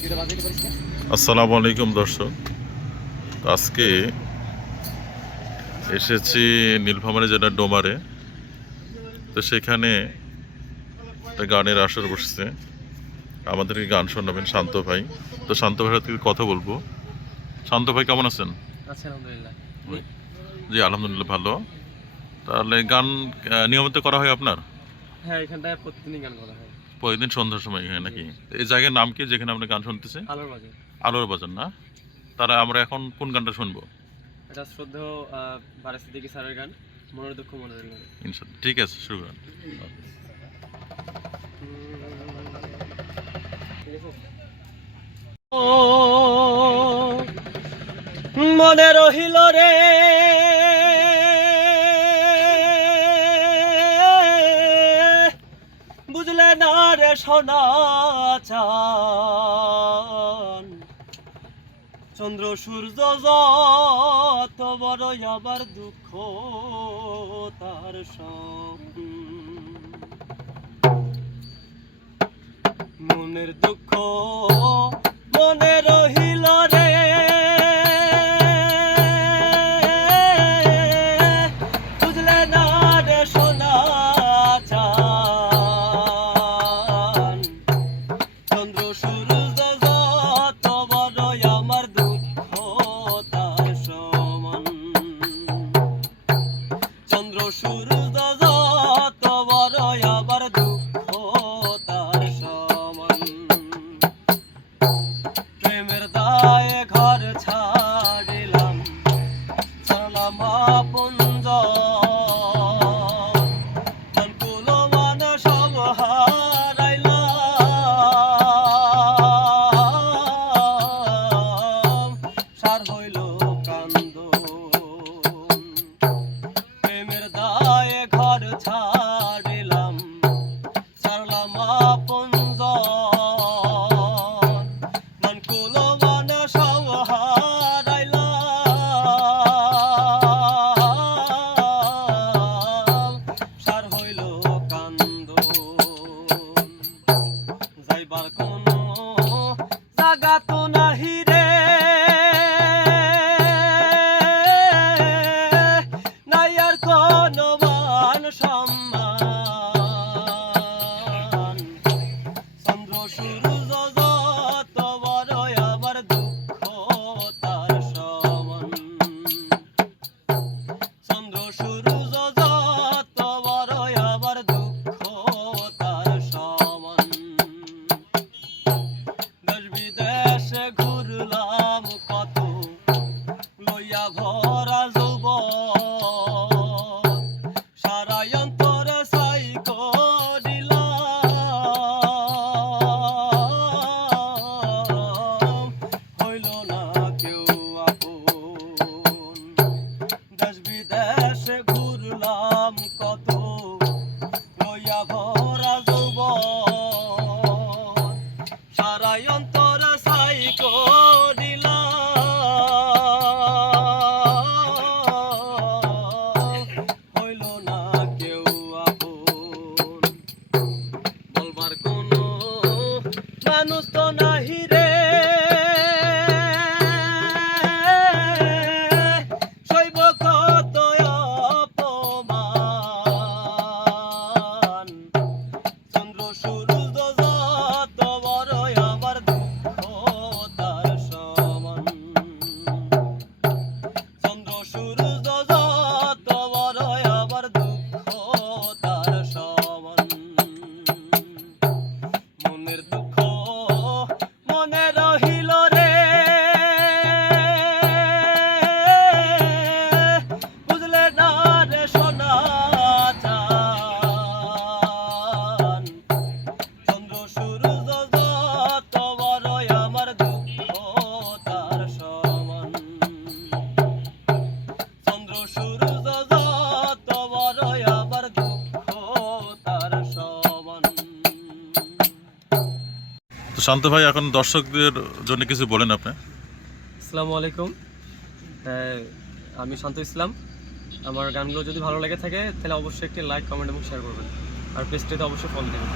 আসসালামু আলাইকুম দর্শক, আজকে এসেছি নীলফামারী জেলার ডোমারে। তো সেখানে একটা গানের আসর বসছে, আমাদেরকে গান শোনাবেন শান্ত ভাই। তো শান্ত ভাইয়ের সাথে কথা বলবো। শান্ত ভাই কেমন আছেন? আলহামদুলিল্লাহ। জি আলহামদুলিল্লাহ ভালো। তাহলে গান নিয়মিত করা হয় আপনার? হ্যাঁ, এখানটায় প্রতিদিনই গান করা হয়। প্রতিদিন সন্ধ্যার সময় হয় নাকি? এই জায়গার নাম কি যেখানে আমরা গান শুনতেছি? আলোর বাজার। আলোর বাজার না? তারা আমরা এখন কোন গানটা শুনবো? এটা শ্রদ্ধেয় বারেক সিদ্দিকী স্যারের গান, মনের দুঃখ মনের গান। ইনশাল্লাহ, ঠিক আছে, শুরু করেন। ও মনে রহিল রে বুঝলে না রে সোনা চান, চন্দ্র সূর্য যত বড় আবার দুঃখ তার সব। মনের দুঃখ মনে রহিল রে বুঝলে না রে সোনা চান, চন্দ্র সূর্য যত বড় আমার দুঃখ তার সমান। চন্দ্র সূর্য যত বড় আবার দুঃখ তার সমান। প্রেমের দায়ে ঘর ছাড়িলাম, চলাম আপনজন, মনকুল মান সব হারাইলাম, সার হইল কান্দন। প্রেমের দায়ে ঘর ছাড়িলাম, ছাড়লাম আপনজন, মনকুল মান সব হারাইলাম, সার হইল কান্দন। যাইবার কোনো জাগা তো নাহি রে, নাই আর কোনো মান সম্মান। চন্দ্র সূর্য যত বড় আবার দুঃখ তার সমান। চন্দ্র সূর্য যত বড় আবার দুঃখ তার সমান। দেশ বিদেশে ঘুরলাম কত, লইয়া ভরা যৌবন, সারা অন্তরে ছাই করিলাম, হইল না কেউ আপন। দেশ বিদেশে ঘুরলাম কত, লইয়া ভরা যৌবন, সারা অন্তরে ছাই করিলাম, হইল না কেউ আপন। বলবার কোনো মানুষ তো নাহি রে, সইব কত অপমান। চন্দ্র সূর্য যত বড় আবার দুঃখ তার সমান। চন্দ্র সূর্য যত বড় আবার দুঃখ তার সমান। মনের দুঃখ মনে রহিল রে বুঝলে না রে সোনা চান, চন্দ্র সূর্য যত বড় আমার দুঃখ তার সমান। চন্দ্র সূর্য যত বড় আমার দুঃখ তার সমান। তো শান্ত ভাই, এখন দর্শকদের জন্য কিছু বলেন আপনি। আসসালামু আলাইকুম। আমি শান্ত ইসলাম। আমার গানগুলো যদি ভালো লেগে থাকে তাহলে অবশ্যই একটি লাইক, কমেন্ট এবং শেয়ার করবেন, আর পেজটিতে অবশ্যই ফলো দেবেন।